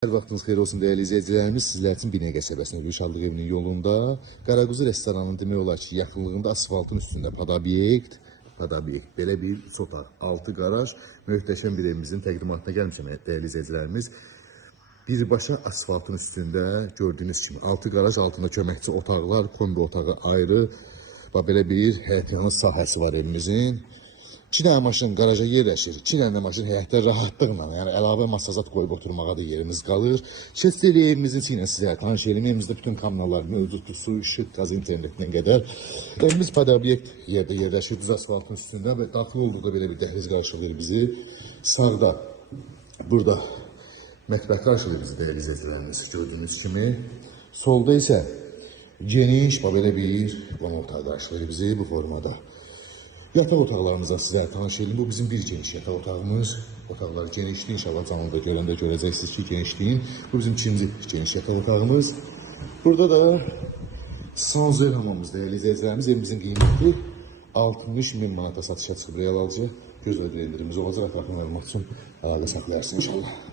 Hər vaxtınız xeyir olsun dəyərli izləyicilərimiz. Sizlər üçün Binə qəsəbəsində Gülşadlıq evinin yolunda Qaraquzu restoranının demək olar ki, yaxınlığında asfaltın üstündə Padabyekt belə bir otaq, 6 qaraj, möhtəşəm bir evimizin təqdimatına gəlmişəm dəyərli izləyicilərimiz. Birbaşa asfaltın üstündə gördüyünüz kimi 6 qaraj, altında köməkçi otaqlar, kombi otağı ayrı və belə bir həyətyanı sahəsi var evimizin. 2 dənə maşın qaraja yerləşir, 2 dənə maşın həyətdə rahatlıqla, yəni əlavə masazat qoyub oturmağa da yerimiz qalır. Keçdikcə evimizin içinə sizə tanış edim. Evimizdə bütün kanallar mövcuddur, su, işıq, qaz, internetinə qədər. Evimiz Padabyekt yerdə yerləşir, düz asfaltın üstündə və daxil olduqda belə bir dəhliz qarşılayır bizi. Sağda, burada mətbəx qarşılayır bizi dəyərli izləyicilərimiz, gördüyünüz kimi. Solda isə geniş, belə bir qonaq otağı qarşılayır bizi bu formada. Yataq otaqlarımıza sizə tanış edim. Bu bizim bir geniş yataq otağımız. Otaqlar genişliği inşallah canlıda görəndə görəcəksiniz ki, genişliğin. Bu bizim ikinci geniş yataq otağımız. Burada da sanzer hamamımız dəyərli izləyicilərimiz. Evimizin qiyməti 60.000 manata satışa çıxıb real alıcı. Göz ödəyirlərimiz olacaq. Ətraflı məlumat üçün əlaqə saxlayarsınız inşallah.